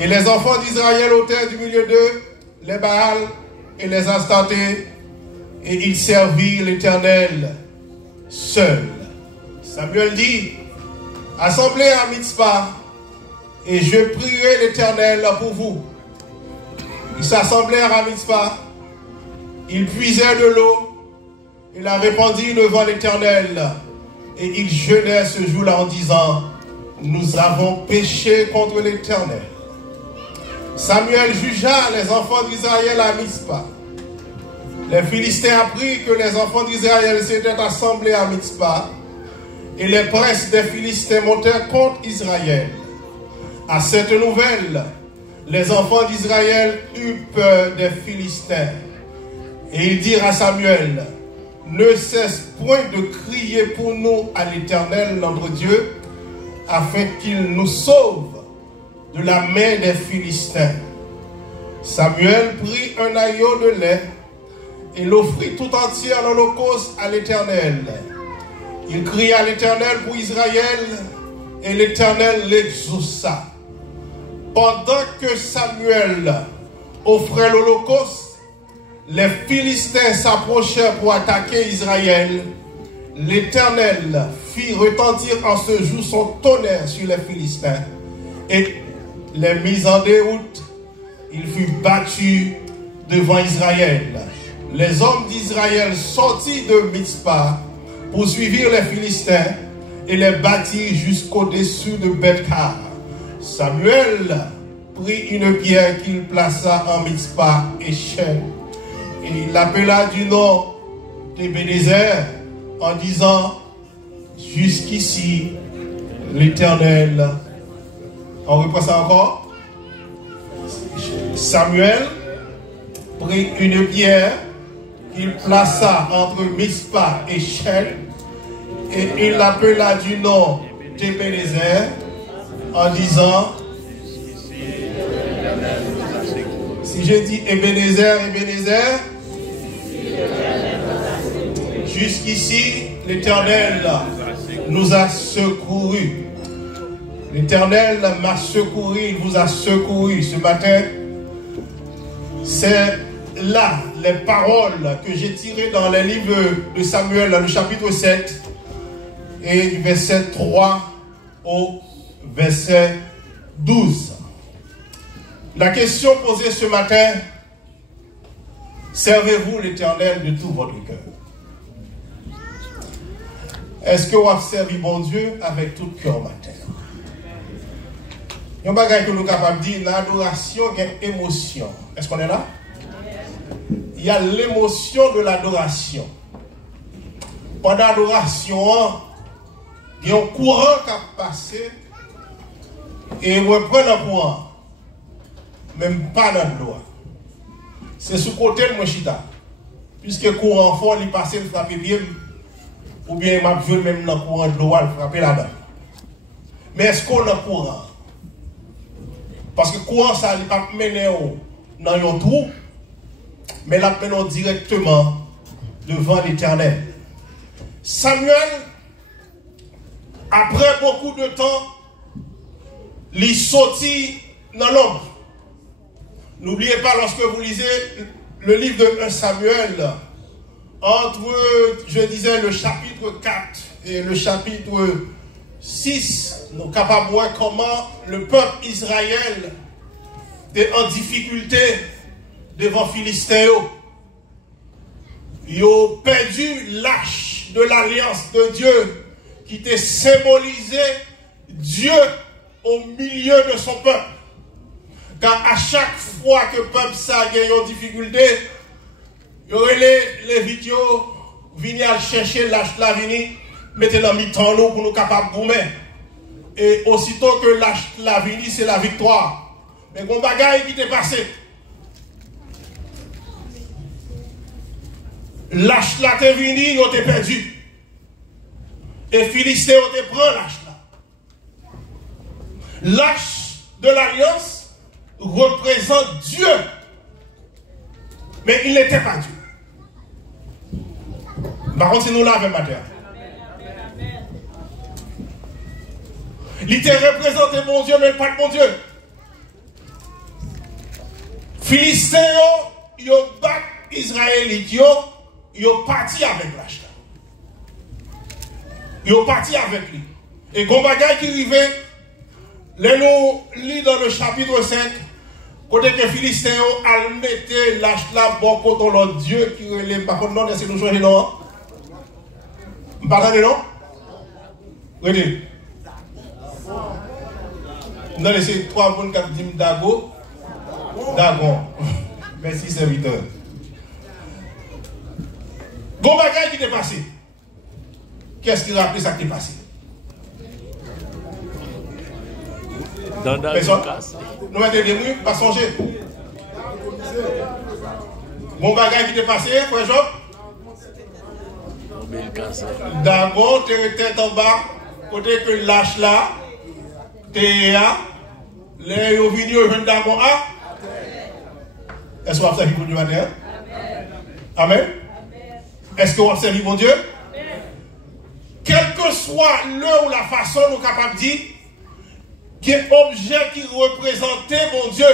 Et les enfants d'Israël ôtèrent du milieu d'eux les Baals et les instantés, et ils servirent l'Éternel seul. Samuel dit, assemblez à Mitzpah, et je prierai l'Éternel pour vous. Ils s'assemblèrent à Mitzpah, ils puisèrent de l'eau, et la répandirent devant l'Éternel, et ils jeûnèrent ce jour-là en disant, nous avons péché contre l'Éternel. Samuel jugea les enfants d'Israël à Mitzpah. Les Philistins apprirent que les enfants d'Israël s'étaient assemblés à Mitzpah, et les princes des Philistins montèrent contre Israël. À cette nouvelle, les enfants d'Israël eurent peur des Philistins. Et ils dirent à Samuel, ne cesse point de crier pour nous à l'Éternel notre Dieu, afin qu'il nous sauve de la main des Philistins. Samuel prit un agneau de lait et l'offrit tout entier en holocauste à l'Éternel. Il cria à l'Éternel pour Israël, et l'Éternel l'exauça. Pendant que Samuel offrait l'holocauste, les Philistins s'approchèrent pour attaquer Israël. L'Éternel fit retentir en ce jour son tonnerre sur les Philistins et les mit en déroute. Il fut battu devant Israël. Les hommes d'Israël sortirent de Mitzpah, poursuivirent les Philistins et les battirent jusqu'au-dessus de Beth-Kar. Samuel prit une pierre qu'il plaça en Mitzpah et Shem, et il l'appela du nom d'Ebenezer en disant, jusqu'ici l'Éternel. On reprend ça encore. Samuel prit une pierre qu'il plaça entre Mitzpah et Shem, et il l'appela du nom d'Ebenezer en disant, si je dis Ebenezer, Ebenezer, jusqu'ici l'Éternel nous a secourus. L'Éternel m'a secouru, il vous a secouru ce matin. C'est là les paroles que j'ai tirées dans les livres de Samuel, dans le chapitre 7, et du verset 3 au verset 12. La question posée ce matin, servez-vous l'Éternel de tout votre cœur? Est-ce que vous avez servi bon Dieu avec tout cœur matin? Il y a un bagage que nous sommes capables de dire, l'adoration a une émotion. Est-ce qu'on est là? Il y a l'émotion de l'adoration. Pendant l'adoration, il y a un courant qui a passé et on prend le courant. Même pas dans le doigt. C'est sous côté de mon chita. Puisque le courant fort, il passe, il frappe bien. Ou bien il m'a vu même dans le courant de l'eau, il frappe là-dedans. Mais est-ce qu'on a courant? Parce que le courant, ça ne va pas mener dans un trou, mais la menons directement devant l'Éternel. Samuel, après beaucoup de temps, il sortit dans l'ombre. N'oubliez pas, lorsque vous lisez le livre de 1 Samuel, entre, je disais, le chapitre 4 et le chapitre 6, nous sommes capables de voir comment le peuple Israël est en difficulté devant Philistins. Ils ont perdu l'arche de l'alliance de Dieu qui était symbolisé Dieu au milieu de son peuple. Car à chaque fois que le peuple ça a une difficulté, il y aurait les vidéos venir chercher l'arche la vini, mettez dans mi-temps nous pour nous capables de gommer. Et aussitôt que l'arche la vini, c'est la victoire. Mais mon bagaille qui t'est passé. L'arche là t'est vini, ils ont été perdu. Et Philistin ont été pris l'arche là. L'arche de l'alliance représente Dieu. Mais il n'était pas Dieu. Par contre, si nous l'avons matin. Il était représenté mon Dieu, mais pas de mon Dieu. Philistins, ils battent Israélites, ils parti avec l'âge. Ils parti avec lui. Et quand bagaille qui arrivait, les nous lit dans le chapitre 5, côté que Philistins a mettre l'âge là, bon, contre leur Dieu qui relève. Par contre, non, c'est nous changer, non? Pas non? Regardez. Nous allons laisser 3 bonnes 4 dîmes d'Ago. Dagon. Merci, serviteur. Bon bagage qui est passé. Qu'est-ce qui rappelle ça qui est passé? Personne. Nous mettons des mouilles, pas songer. Bon bagage qui est passé, quoi, Job? Dagon, tu es en bas, côté que lâche là, tu es là, les vignes, jeunes Dagon A. Est-ce que vous observez mon Dieu matin? Amen. Est-ce que vous observez mon Dieu? Quel que soit l'heure ou la façon, nous sommes capables de dire qu'il y a un objet qui représente mon Dieu.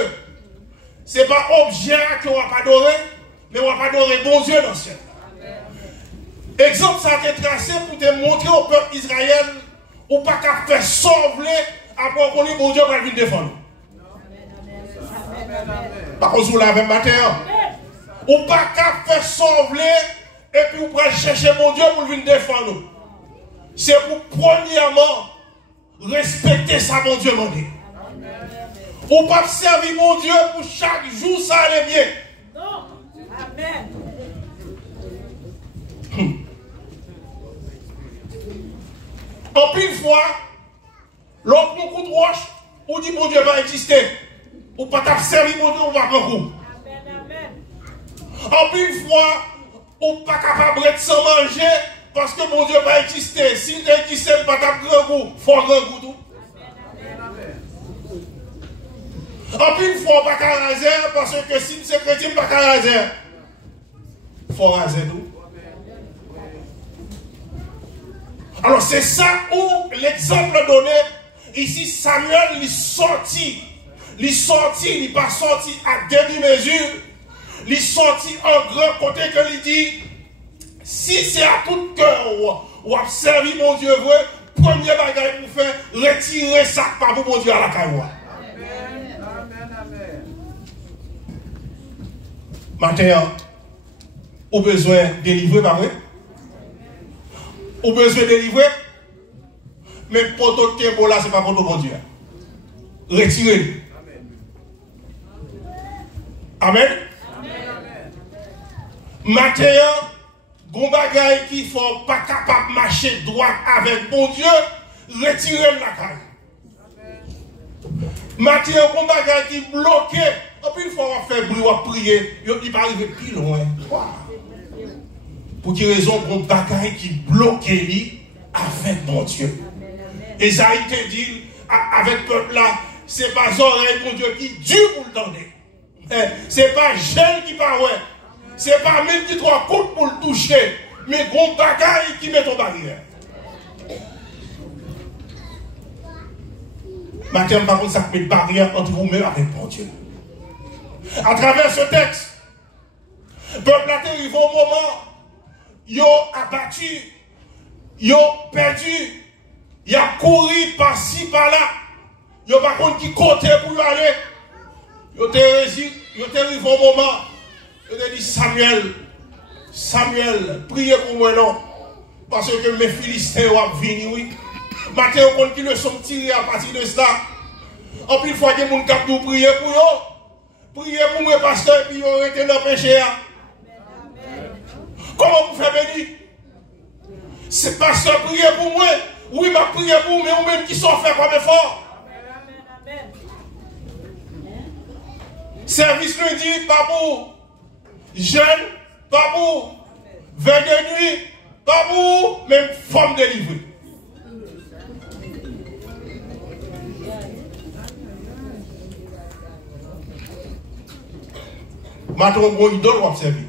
Ce n'est pas objet que on va pas adorer, mais on va pas adorer mon Dieu dans le ciel. Exemple, ça a été tracé pour te montrer au peuple Israël ou pas qu'à faire sauver après qu'on ait mon Dieu va venir défendre. Par contre, vous l'avez matin. Ou pas qu'à faire sauver et puis vous pouvez chercher mon Dieu pour venir défendre. C'est pour premièrement respecter ça, mon Dieu, mon Dieu. Ou pas servir mon Dieu pour chaque jour ça allait bien. Non. Amen. En pile fois, l'autre coup de roche, ou dit mon Dieu va exister. Ou pas t'observer mon Dieu, on va prendre coup. En pile fois, ou pas capable de sans manger, parce que mon Dieu va exister. S'il existe, il va t'apprendre grand goût, faut grand goût tout. En pile fois, pas qu'à raser, parce que si c'est chrétien, pas qu'à raser. Faut raser tout. Alors c'est ça où l'exemple donné, ici Samuel il sorti, il pas sorti à demi-mesure, il sorti en grand côté que il dit, si c'est à tout cœur ou observer mon Dieu vrai, premier bagage pour faire, retirer ça par vous mon Dieu à la cailloua. Maintenant, au besoin de délivrer, pas vrai? Au besoin de délivrer, mais pour tout ce là, ce n'est pas pour tout mon Dieu. Retirez-le. Amen. Maintenant, bon bagaille qui ne sont pas capable de marcher droit avec mon Dieu, retirez-le la caille. Maintenant, bon bagaille qui est bloqué, et puis une fois on va faire bruit, on va prier, il va arriver plus loin. Pour quelle raison qu'on bagaille qui bloque lui avec mon Dieu. Esaïe te dit avec le peuple là, c'est pas oreille mon Dieu qui dure pour le donner. C'est pas gel qui parle. C'est pas même qui trois coups pour le toucher. Mais bon bagaille qui met en barrière. Maintenant, par contre, ça met une barrière entre vous-même avec mon Dieu. À travers ce texte, le peuple a arrivé au moment. Ils ont abattu, ils ont perdu, ils ont couru par-ci, par-là. Ils n'ont pas contre qui côté pour y aller. Ils ont arrivé au moment. Ils ont dit Samuel, priez pour moi non. Parce que mes Philistins vont venir, oui. Maintenant, on compte qu'ils le sont tirés à partir de cela. En plus, il faut que les gens qui prier pour eux. Priez pour moi, pasteur, et puis ils ont été dans le péché. Comment vous faites bénir? C'est pas ça prier pour moi. Oui, ma prière pour moi, mais vous-même qui sont faits comme effort. Service le dit, pas pour jeune, pas pour veille de nuit, pas pour même femme délivrée. Maintenant, on idole ou observer.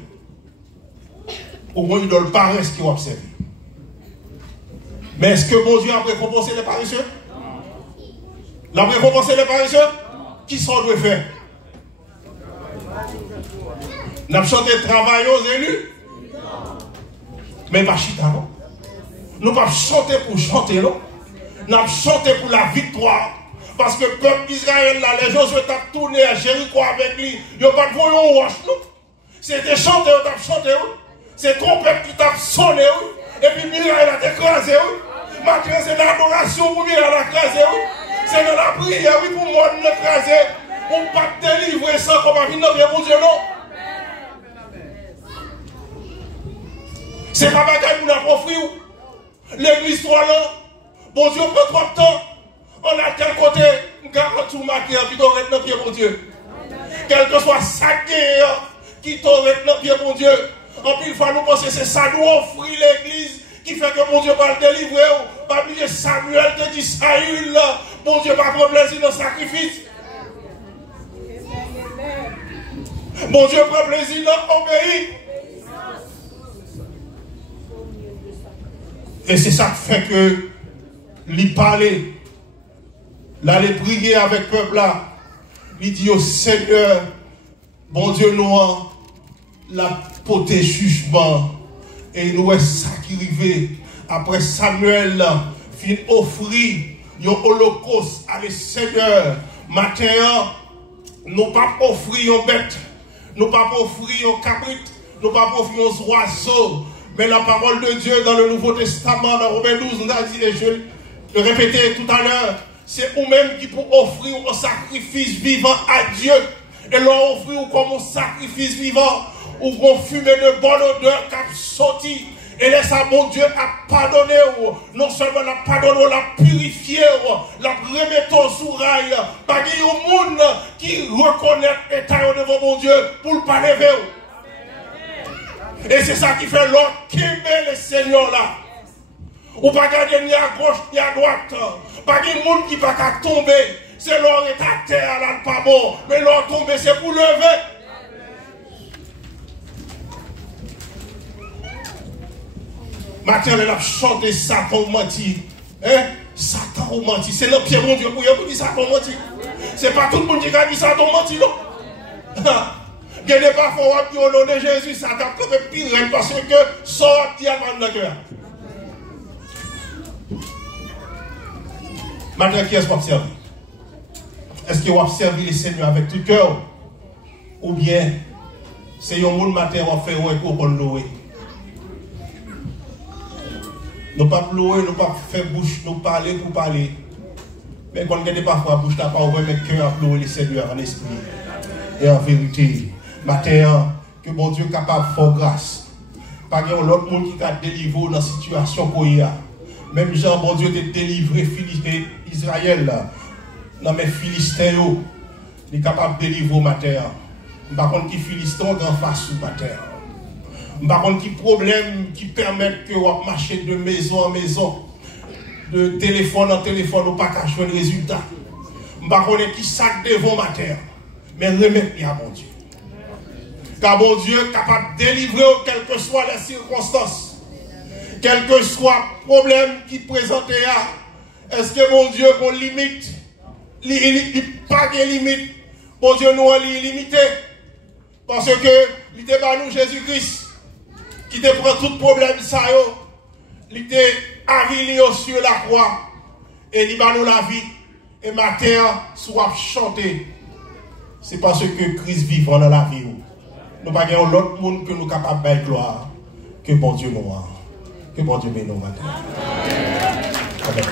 Ou on idole paresse qui observe. Mais est-ce que mon Dieu a récompensé les paresseux? Il a récompensé les paresseux? Qui s'en doit faire? Nous avons chanté travail aux élus. Mais pas chita, non? Nous ne pouvons pas chanter pour chanter, non? Nous avons chanté pour la victoire. Parce que le peuple d'Israël, là, les gens se tapent tourner à Jéricho avec lui. Ils n'ont pas de voyons au roche, non? C'était chanté, on t'a chanté, oui. C'est ton peuple qui t'a sonné, oui. Et puis Mirail a écrasé, oui. Maintenant, c'est l'adoration pour Mirail a écrasé, oui. C'est dans la prière, oui, pour moi, nous écraser. Pour ne pas te délivrer sans qu'on va venir notre bon Dieu, non? C'est pas bagaille pour la offrir. L'église 3 ans, bon Dieu prend trop de temps. On a tel côté, on garde tout maquillé, puis on reste notre pied, bon Dieu. Quel que soit ça qui t'aurait notre pied, bon Dieu. En plus, il faut nous penser que c'est ça nous offrir l'église qui fait que mon Dieu va le délivrer. Pas oublier Samuel te dit Saül, bon Dieu va prendre plaisir dans le sacrifice. Bon Dieu prend plaisir dans l'obéir. Et c'est ça qui fait que lui parler, l'aller prier avec le peuple là, lui dit au Seigneur, bon Dieu nous la poté jugement et nous est ça qui arrivé après Samuel fin offrir un holocauste à le Seigneur. Matin, nous pas offrir une bête, nous pas offrir un cabrit, nous pas offrir un oiseau. Mais la parole de Dieu dans le Nouveau Testament, dans Romains 12, nous a dit, et je le répétais tout à l'heure, c'est vous-même qui pour offrir un sacrifice vivant à Dieu. Et leur offrir comme un sacrifice vivant, ou qu'on fume de bonne odeur qui a sorti. Et laisse à mon Dieu à pardonner, non seulement la pardonner, la purifier, la remettre sous rail. Pas qu'il y ait un monde qui reconnaît l'état devant mon Dieu pour ne pas lever. Et c'est ça qui fait l'homme qui met le Seigneur là. Ou pas garder ni à gauche ni à droite. Pas qu'il y ait un monde qui ne va pas tomber. C'est l'homme est à terre là, pas bon. Mais l'homme tombe, c'est pour lever. Matin, elle a chanté Satan ou menti. Hein? Satan ou menti. C'est notre pied, mon Dieu, pour dire Satan ou menti. C'est pas tout le monde qui a dit Satan ou menti, non? Il y a des parfois qui au nom de Jésus, Satan peut pire parce que sort avant le cœur. Maintenant, qui est-ce qu'on observe? Est-ce qu'on observe le Seigneur avec tout cœur? Ou bien, c'est un monde matin qu'on fait pour louer? Nous ne pas louer, nous ne pas faire bouche, nous parler pour parler. Mais quand on a parfois bouche, n'a pas ouvert le cœur à louer le Seigneur en esprit et en vérité. Matin, que bon Dieu est capable de faire grâce. Pas qu'il y ait l'autre monde qui t'a délivré dans la situation qu'il y a. Même Jean, bon Dieu, t'a délivré Israël là. Non mais Philistins, il est capable de délivrer matin. Par contre, qui Philistins en face au matin. Par contre, qui problème qui permettent que vous marchez de maison en maison, de téléphone en téléphone, ou pas qu'à jouer le résultat. Par contre, qui sac devant matin. Mais remettez à mon Dieu. Car mon Dieu est capable de délivrer quelles que soient les circonstances, quel que soit le problème qui présente. Est-ce que mon Dieu a une limite? Il n'y a pas de limite. Mon Dieu nous a limité. Parce que il était par nous Jésus-Christ qui te prend tout problème ça yo. Il était avilé sur la croix et il va nous la vie et matin soit chanter. C'est parce que Christ vit dans la vie. Nous pas avons l'autre monde que nous capables de gloire que bon Dieu nous a. Que bon Dieu nous matin. Amen.